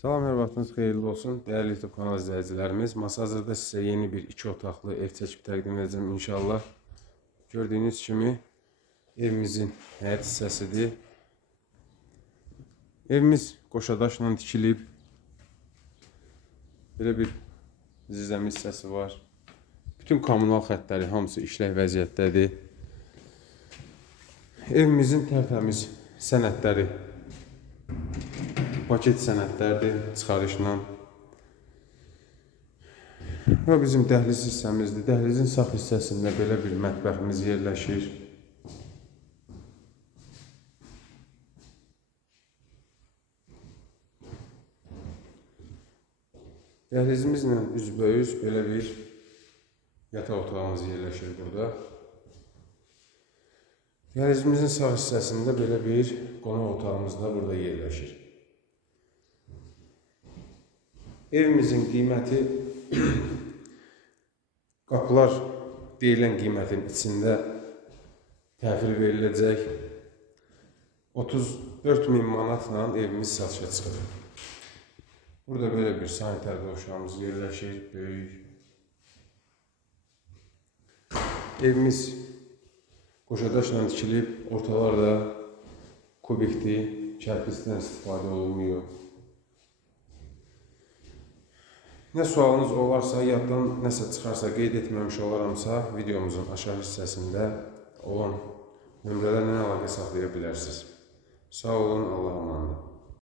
Salam, hər vaxtınız xeyirli olsun. Dəyərli YouTube kanal izləyicilərimiz, masa hazırda sizə yeni bir iki otaqlı ev çəkib təqdim edəcəm inşallah. Gördüyünüz kimi evimizin həyət hissəsidir. Evimiz qoşadaşla tikilib. Belə bir zizəmi hissəsi var. Bütün kommunal xəttləri hamısı işlək vəziyyətdədir. Evimizin tərtəmiz sənədləri paket sənədlərdir çıxarışla. Və bizim dəhliz hissəmizdir. Dəhlizin sağ hissəsində belə bir mətbəximiz yerləşir. Dəhlizimizlə üzbəüz belə bir yataq otağımız yerləşir burada. Dəhlizimizin sağ hissəsində belə bir qonaq otağımız da burada yerləşir. Evimizin qiyməti qapılar deyilən qiymətin içində təhvil veriləcək 34 min manatla evimiz satışa çıxır. Burada böyle bir sanitar duşağımız yerləşir, böyük. Evimiz qoşadaşla tikilib, ortalarda kubikdir, kərpicdən istifadə olunmuyor. Nə sualınız olarsa, yaddan nəsə çıxarsa, qeyd etməmiş olaramsa, videomuzun aşağı hissəsində olan nömrələrlə əlaqə saxlaya bilərsiniz. Sağ olun, Allah'a emanet.